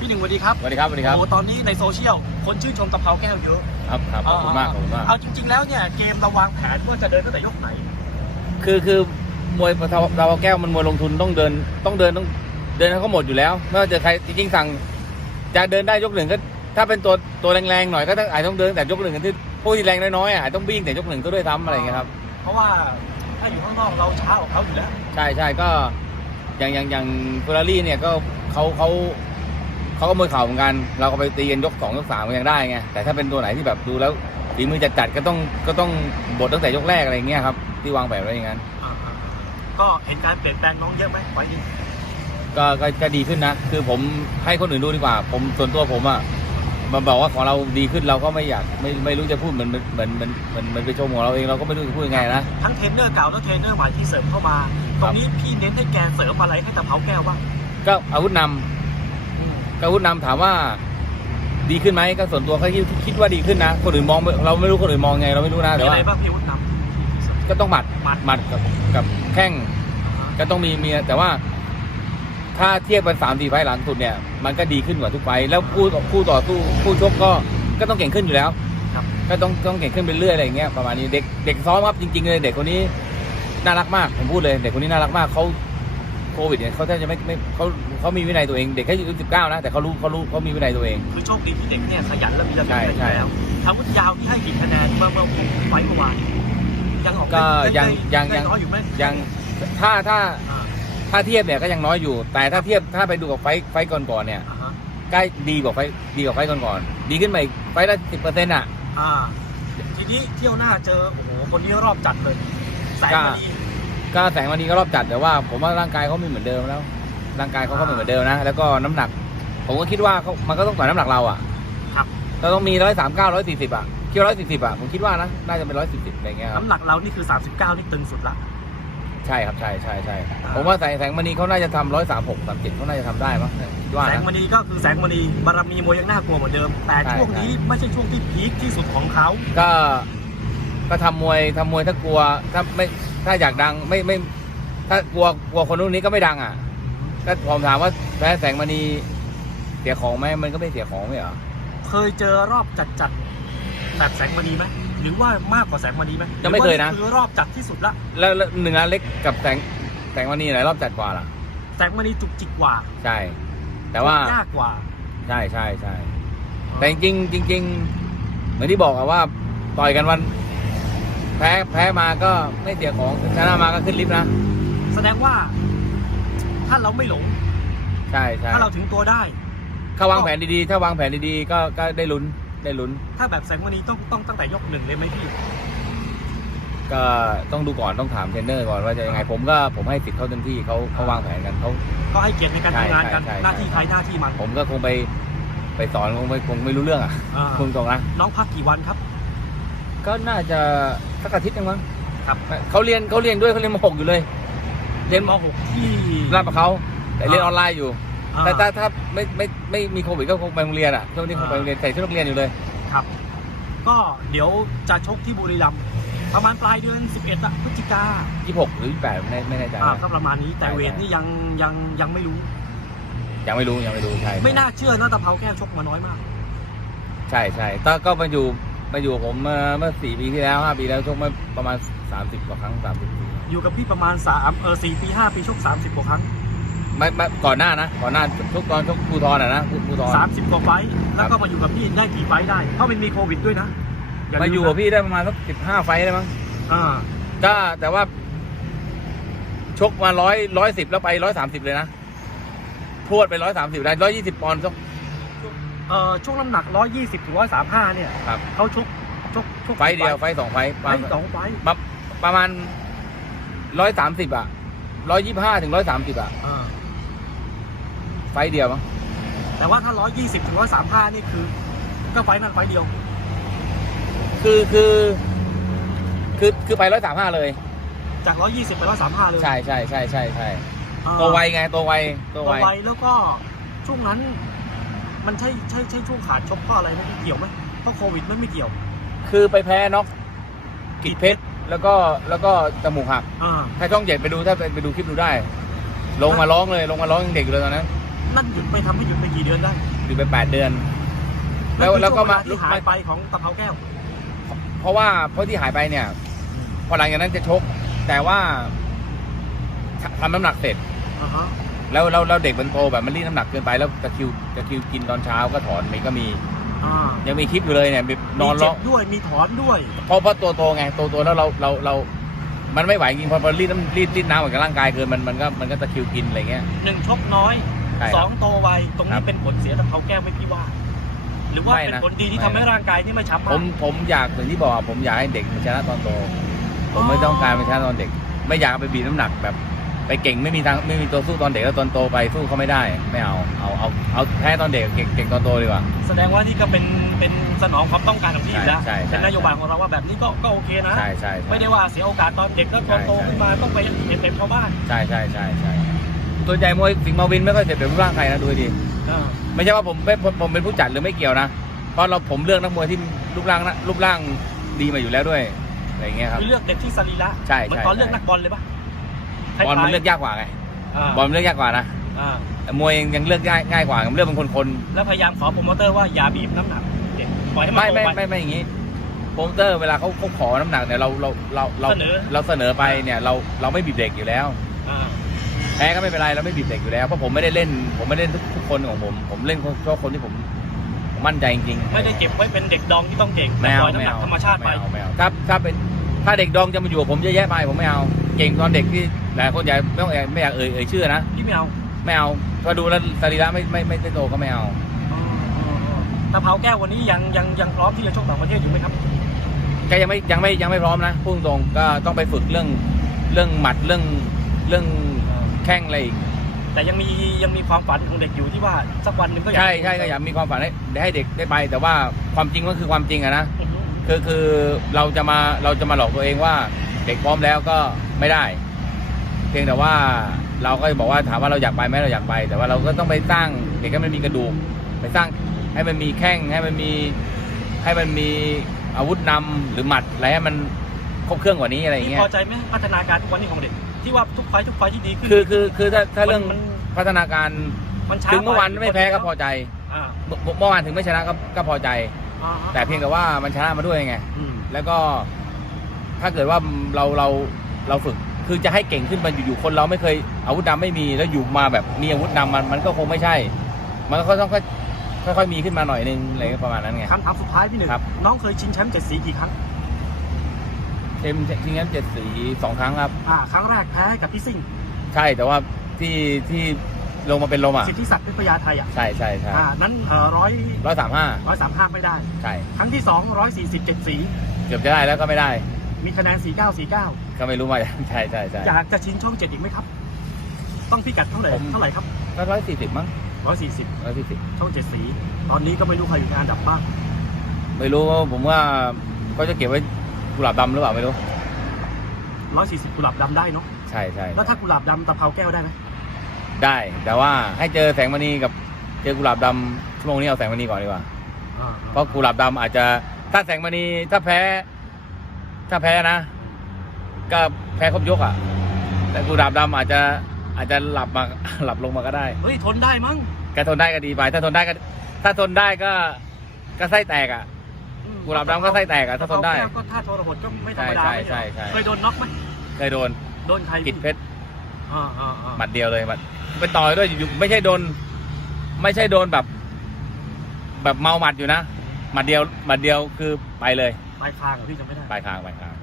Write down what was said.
พี่หนึ่งสวัสดีครับสวัสดีครับสวัสดีครับโอ้ตอนนี้ในโซเชียลคนชื่นชมตะเภาแก้วเยอะครับครับขอบคุณมากขอบคุณมากเอาจริง ๆแล้วเนี่ยเกมเราวางแผนว่าจะเดินตั้งแต่ยกไหน คือคือมวยเราเราแก้วมันมวยลงทุนต้องเดินต้องเดินต้องเดินให้เขาหมดอยู่แล้วไม่ว่าจะใครจริงๆสั่งจะเดินได้ยกหนึ่งก็ถ้าเป็นตัวตัวแรงๆหน่อยก็ต้องอาจต้องเดินแต่ยกหนึ่งกันที่พวกที่แรงน้อยๆอะอาจต้องวิ่งแต่ยกหนึ่งก็ด้วยซ้ำอะไรอย่างเงี้ยครับ เพราะว่าถ้าอยู่ข้างนอกเราช้ากว่าเขาอยู่แล้ว ใช่ใช่ก็อย่างอย่างอย่างเฟอร์รารี่เนี่ยก็เขาเขา เขาก็มวยเข่าเหมือนกัน เราก็ไปตีกันยกสองยกสามก็ยังได้ไงแต่ถ้าเป็นตัวไหนที่แบบดูแล้วฝีมือจัดจัดๆก็ต้องก็ต้องบทตั้งแต่ยกแรกอะไรอย่างเงี้ยครับที่วางแบบไว้อย่างนั้นอ่าๆก็เห็นการเปลี่ยนแปลงน้องเยอะไหมไฟล์นี้ก็ก็ก็ดีขึ้นนะ คือผมให้คนอื่นดูดีกว่า ผมส่วนตัวผมอะมาบอกว่าของเราดีขึ้นเราก็ไม่อยากไม่ไม่รู้จะพูดเหมือนเหมือนเหมือนเหมือนเหมือนไปชมของเราเองเราก็ไม่รู้จะพูดยังไงนะ ทั้งเทรนเนอร์เก่าและเทรนเนอร์ใหม่ที่เสริมเข้ามา ตรงนี้พี่เน้นให้แกเสริมอะไรให้ตะเภาแก้วบ้างก็อาวุธนำ ก็อาวุธนำถามว่าดีขึ้นไหมก็ส่วนตัวเขาคิดคิดว่าดีขึ้นนะ คนอื่นมองไม่เราไม่รู้คนอื่นมองไงเราไม่รู้นะมีแต่อะว่าไรบ้างพี่วุฒินก็ต้องหมัดำหมัดหมัดกับกับแข้งก็ต้องมีมีแต่ว่าถ้าเทียบกันสามสี่ไฟล์หลังสุดเนี่ย มันก็ดีขึ้นกว่าทุกไฟล์แล้วคู่ต่อคู่ต่อสู้คู่ชกก็ก็ต้องเก่งขึ้นอยู่แล้วครับก็ต้องต้องเก่งขึ้นไปเรื่อยอะไรอย่างเงี้ยประมาณนี้เด็กเด็กซ้อมครับจริงๆเลยเด็กคนนี้น่ารักมากผมพูดเลยเด็กคนนี้น่ารักมากเขา โควิดเนี่ยเขาแทบจะไม่ไม่เขาเขามีวินัยตัวเองเด็กแค่อายุสิบเก้านะแต่เขารู้เขารู้เขามีวินัยตัวเองคือโชคดีที่เด็กเนี่ยขยันและมีระเบียบใช่อยู่ใช่แล้วอาวุธยาวที่ให้กี่คะแนนเมื่อเมื่อไฟล์เมื่อวานยังออกก็ได้ยังได้ยังได้ยังน้อยอยู่ไหมยังถ้าถ้าอ่าถ้าเทียบเนี่ยก็ยังน้อยอยู่ แต่ถ้าเทียบถ้าไปดูกับไฟท์ไฟท์ก่อนๆเนี่ยอ่าฮะใกล้ดีกว่าไฟท์ดีกว่าไฟท์ก่อนๆดีขึ้นมาอีกไฟท์ละสิบเปอร์เซ็นต์อะอ่าทีนี้เที่ยวหน้าเจอโอ้โหคนนี้รอบจัดเลยแสงก็มณี ก็แสงวันนี้ก็รอบจัดแต่ว่า ผมว่าร่างกายเขาไม่เหมือนเดิมแล้ว ร่างกายเขาก็ไม่เหมือนเดิมนะแล้วก็น้ำหนัก ผมก็คิดว่าเขามันก็ต้องต่อยน้ำหนักเราอะครับเราต้องมีร้อยสามเก้าร้อยสี่สิบอะคิดร้อยสี่สิบอะผมคิดว่านะน่าจะเป็นร้อยสี่สิบอะไรเงี้ยครับน้ำหนักเรานี่คือ39นี่ตึงสุดละใช่ครับใช่ใช่ใช่อ่าผมว่าแสงแสงมณีเขาน่าจะทำร้อยสามหกสามเจ็ดเขาน่าจะทำได้มั้งคิดว่าแสงนะมณีก็คือแสงมณีบารมีมวยยังน่ากลัวเหมือนเดิม แต่ใช่ช่วงนี้ไม่ใช่ช่วงที่พีคที่สุดของเขาก็ ก็ทำมวยทำมวยถ้ากลัวถ้าไม่ถ้าอยากดังไม่ไม่ ถ้ากลัวกลัวคนนู้นนี้ก็ไม่ดังอะก็ผมถามว่าแพ้แสงมณีเสียของไหมมันก็ไม่เสียของไม่เหรอเคยเจอรอบจัดจัดๆแบบแสงมณีไหมหรือว่ามากกว่าแสงมณีไหมยังไม่เคยนะหรือว่าคือรอบจัดที่สุดละแล้วแล้วหนึ่งล้านเล็กกับแสงแสงมณีไหนรอบจัดกว่าล่ะ แสงมณีจุกจิกกว่าใช่ แต่ว่ายากกว่าใช่ใช่ใช่แต่จริงๆจริงๆเหมือนที่บอกอะว่าต่อยกันวัน แพ้แพ้มาก็ไม่เสียของชนะมาก็ขึ้นลิฟต์นะ แสดงว่า ถ้าเราไม่หลง ใช่ใช่ถ้าเราถึงตัวได้ถ้าวางแผนดีๆ ถ้าวางแผนดีๆ ก็ก็ได้ลุ้นได้ลุ้น ถ้าแบบแสงมณีต้องต้องตั้งแต่ยกหนึ่งเลยไหมพี่ ก็ต้องดูก่อนต้องถามเทรนเนอร์ก่อนว่าจะยังไงผมก็ผมให้สิทธิ์เขาเต็มที่เขาเขาวางแผนกันเขาก็ให้เกียรติในการใช่ทำงานกันใช่ใช่หน้าที่ใครหน้าที่มันผมก็คงไปไปสอนคงไม่คงไม่รู้เรื่องอะอ่าคงตรงนะน้องพักกี่วันครับ ก็น่าจะสักอาทิตย์นึงมั้งครับเขาเรียนเขาเรียนด้วยเขาเรียนมหกอยู่เลย เรียนม .6 ที่รับกับเขาแต่เรียนออนไลน์อยู่ อ่าแต่ถ้าถ้าไม่ไม่ไม่มีโควิดก็คงไปโรงเรียนอะช่วงนี้คงไปโรงเรียนใส่ชุดนักเรียนอยู่เลย ครับ ก็เดี๋ยวจะชกที่บุรีรัมย์ประมาณปลายเดือน 11อะพฤศจิกา26 หรือ 28ไม่ไม่แน่ใจอ่านะ ก็ประมาณนี้แต่ใช่ เวทใช่นี่ยังยังยังไม่รู้ ยังไม่รู้ยังไม่รู้ใช่ไม่น่าเชื่อนะตะเภาแก้วชกมาน้อยมาก ใช่ใช่แต่ก็มาอยู่ มาอยู่กับผมเมื่อเมื่อสี่ปีที่แล้วห้าปีแล้วชกมาประมาณ30กว่าครั้ง30ปีอยู่กับพี่ประมาณ3เออ4ปี5ปีชก30กว่าครั้งไม่ไม่ก่อนหน้านะก่อนหน้าชกตอนชกภูทรอะนะภูทร30กว่าไฟท์แล้วก็มาอยู่กับพี่ได้กี่ไฟท์ได้เพราะมันมีโควิดด้วยนะมาอยู่กับพี่ได้ประมาณสักสิบห้าไฟต์ได้มั้งอ่าก็แต่ว่า ชกมาร้อยร้อยสิบแล้วไปร้อยสามสิบเลยนะพรวดไปร้อยสามสิบได้ร้อยยี่สิบปอนด์ชก เอ่อช่วงน้ำหนัก 120ถึง135 เนี่ยครับ เขาชกชกชกไฟต์เดียวไฟต์สองไฟต์ไฟประท์สองไฟท์มาประมาณร้อยสามสิบอะร้อยยี่ห้าถึงร้อยสามสิบอะอ่าไฟต์เดียวมั้งแต่ว่าถ้า 120ถึง135 นี่คือ ก็ไฟท์นั้นไฟท์เดียว คือคือคือคือไปร้อยสามห้าเลย จาก 120ไป135 เลยใช่ใช่ใช่ใช่ใช่อ่าตัวไวไงตัวไวตัวตัวไวไวแล้วก็ช่วงนั้น มันใช่ใช่ใช่ช่วงขาดชกเพราะอะไรไหมเกี่ยวไหมเพราะโควิดไม่ไม่เกี่ยว คือไปแพ้น็อกกิจเพชรแล้วก็แล้วก็จมูกหักอ่าถ้าช่องเจ็ดไปดูถ้าไปไปดูคลิปดูได้ ลงมาร้องเลยลงมาร้องยังเด็กอยู่เลยตอนนั้นนั่นหยุดไปทำให้หยุดไปกี่เดือนได้อยู่ไปแปดเดือน แล้วนั่นคือแล้วก็มาช่งเที่หายไปของตะเภาแก้ว เพราะว่าเพราะที่หายไปเนี่ย พอหลังจากนั้นจะชก แต่ว่าททำน้ำหนักเสร็จ อ่าฮะ แล้วแล้วแล้วเด็กมันโตแบบมันรีดน้ำหนักเกินไปแล้วตะคริวตะคริวกินตอนเช้าก็ถอนมีก็มี อ่ายังมีคลิปอยู่เลยเนี่ยแบบนอนมีร้เจ็องบด้วยมีถอนด้วย เพราะเพราะตัวโตไงตัวโตแล้วเราเราเรา มันไม่ไหวจริงพอพอรีดน้ำรีดรีดน้ำออกจากร่างกายเกินมันมันก็มันก็ตะคริวกินอะไรเงี้ย หนึ่งชกน้อยใช่ครับสองโตไวตรงครันี้บเป็นผลเสียตะเภาแก้วไหม่พี่ว่า หรือว่าไม่เป็นนะผลดีที่ไม่ทำให้นะร่างกายนี่ไม่ช้ำผมมากผมอยากอย่างที่บอกอะผมอยากให้เด็กมันชนะตอนโต ผมอ๋อไม่ต้องการเป็นชนะตอนเด็ก ไม่อยากไปบีบน้ำหนักแบบ ไปเก่งไม่มีทางไม่มีตัวสู้ตอนเด็กแล้วตอนโตไปสู้เขาไม่ได้ ไม่เอาเอาเอาเอาแพ้ตอนเด็กเก่งเก่งตอนโตดีกว่า แสดงว่านี่ก็เป็นเป็นสนองความต้องการของพี่อยู่แล้วใช่ใช่เป็นนโยบายของเราว่าแบบนี้ก็ก็โอเคนะ ใช่ใช่ใช่ไม่ได้ว่าเสียโอกาสตอนเด็กแล้วตอนโตใช่ใช่ขึ้นมาต้องไปเห็นเต็มชาวบ้าน ใช่ใช่ใช่ใช่ตัวใหญ่มวยสิงห์มาวินไม่ค่อยเสียเปรียบรูปร่างใครนะดูให้ดีอ่าไม่ใช่ว่าผมไม่ผมผมเป็นผู้จัดหรือไม่เกี่ยวนะเพราะเราผมเลือกนักมวยที่รูปร่างนะรูปร่างดีมาอยู่แล้วด้วยอะไรเงี้ยครับคือเลือกเด็กที่สรีระใช่เหมือนใช่ตอนเลือกใช่นักบอลเลยปะ บอลมันคายๆเลือกยากกว่าไงาบอลมันเลือกยากกว่านะอ่าแต่มวยยังยังเลือกง่ายง่ายกว่าผมเลือกเป็นคนคนแล้วพยายามขอโปรโมเตอร์ว่าอย่าบีบน้ำหนักเด็กปล่อยให้ๆมันไม่โตไม่ไปไม่ไม่อย่างนี้โปรโมเตอร์เวลาเขาเขาขอน้ำหนักเนี่ยเราเราเราเราเสนอ เราเสนอไปเนี่ยเราเราไม่บีบเด็กอยู่แล้ว อ่าแพ้ก็ไม่เป็นไรเราไม่บีบเด็กอยู่แล้วเพราะผมไม่ได้เล่น ผมไม่ได้เล่นทุกทุกคนของผม ผมเล่นเฉพาะคนที่ผมผมมั่นใจจริงๆไม่ได้เก็บไว้เป็นเด็กดองที่ต้องเก่งไม่แต่เอาปล่อยน้ำไม่หนักเอาธรรมชาติไป ไม่เอาไม่เอาถ้าถ้าเป็นถ้าเด็กดองจะมาอยู่กับผมเยอะแยะไปผมไม่เอาเก่งตอนเด็กที่ หลายคนอยากไม่ต้องไม่อยากเอ่ยเอ่ยชื่อนะพี่ไม่เอาไม่เอาพอดูแล้วสรีระไม่ไม่ไม่ไม่โตก็ไม่เอาอ๋ออ๋ออ๋อตะเภาแก้ววันนี้ยังยังยังพร้อมที่จะชกต่างประเทศอยู่ไหมครับแกยังไม่ยังไม่ยังไม่พร้อมนะพูดตรงๆก็ต้องไปฝึกเรื่องเรื่องหมัดเรื่องเรื่องแข้งอะไรอีกแต่ยังมียังมีความฝันของเด็กอยู่ที่ว่าสักวันหนึ่งก็อยากใช่ใช่ก็อยากมีความฝันให้ให้เด็กได้ไป แต่ว่าความจริงก็คือความจริงอะนะอือฮึคือคือเราจะมาเราจะมาหลอกตัวเองว่าเด็กพร้อมแล้วก็ไม่ได้เพียงแต่ว่าเราก็บอกว่าถามว่าเราอยากไปไหมเราอยากไป แต่ว่าเราก็ต้องไปสร้างเด็กให้มันมีกระดูกไปสร้างให้มันมีแข้งให้มันมีให้มันมีอาวุธนำหรือหมัดอะไรให้มันครบเครื่องกว่านี้อะไรอย่างพี่เงี้ยพอใจไหมพัฒนาการทุกวันนี้ของเด็กที่ว่าทุกไฟล์ทุกไฟล์ที่ดีขึ้นคือคือคือถ้าถ้าเรื่องมันพัฒนาการมันช้าถึงเมื่อวานปไม่แพ้ก็พอใจอ่าเมื่อเมื่อวานถึงไม่ชนะก็ก็พอใจอ่าฮะแต่เพียงแต่ว่ามันชนะมาด้วยไงอืมแล้วก็ถ้าเกิดว่าเราเราเราฝึก คือจะให้เก่งขึ้นมาอยู่ๆคนเราไม่เคยอาวุธนำไม่มีแล้วอยู่มาแบบมีอาวุธนำมันมันก็คงไม่ใช่ มันก็ต้องค่อยค่อยๆมีขึ้นมาหน่อยนึงอะไรประมาณนั้นไงคำถามสุดท้ายพี่หนึ่งครับน้องเคยชิงแชมป์เจ็ดสีกี่ครั้งเต็มทีงั้นเจ็ดสีสองครั้งครับอ่าครั้งแรกแพ้ให้กับพี่ซิ่งใช่แต่ว่าที่ที่ลงมาเป็นลมอะสิทธิศักดิ์เพชรพญาไทยอะใช่ใช่ใช่อ่านั้นเอ่อร้อยร้อยสามห้าร้อยสามห้าไม่ได้ใช่ครั้งที่สองร้อยสี่สิบเจ็ดสีเกือบจะได้แล้วก็ไม่ได้ มีคะแนนสี่เก้าสี่เก้าก็ไม่รู้ว่าใช่ใช่ใช่ อยากจะชิงช่องเจ็ดอีกไหมครับ ต้องพิกัดเท่าไหร่ผม เท่าไหร่ครับ ก็ร้อยสี่สิบมั้งร้อยสี่สิบร้อยสี่สิบช่องเจ็ดสี ตอนนี้ก็ไม่รู้ใครอยู่ในอันดับบ้าง ไม่รู้ว่าผมว่าก็จะเก็บไว้กุหลาบดำหรือเปล่าไม่รู้ร้อยสี่สิบกุหลาบดำได้เนาะ ใช่ใช่แล้วถ้ากุหลาบดำตะเภาแก้วได้ไหมได้ แต่ว่าให้เจอแสงมณีกับเจอกุหลาบดำชั่วโมงนี้เอาแสงมณีก่อนดีกว่า อ่าเพราะกุหลาบดำอาจจะถ้าแสงมณีถ้าแพ้ ถ้าแพ้นะ ก็แพ้ครบยกอะ แต่กุหลาบดำอาจจะอาจจะหลับมาหลับลงมาก็ได้เฮ้ยทนได้มั้งแกทนได้ก็ดีไป ถ้าทนได้ก็ ถ้าทนได้ก็ก็ไส้แตกอะ อืมกุหลาบดำก็ไส้แตกอะถ้าทนได้ตะเภแก้วก็ถ้าทรหดก็ไม่ธรรมดาใช่ไม่ใช่เหรอใช่ เคยโดนน็อกไหมเคยโดนโดนใครกิดเพชรอ่าอ่าอ่าหมัดเดียวเลยหมัดเป็นต่อยด้วยอยู่ๆไม่ใช่โดน ไม่ใช่โดนแบบ แบบเมาหมัดอยู่นะหมัดเดียวหมัดเดียวคือไปเลย ปลายทางอพี่จำไม่ได้ปลายทางปลายทาง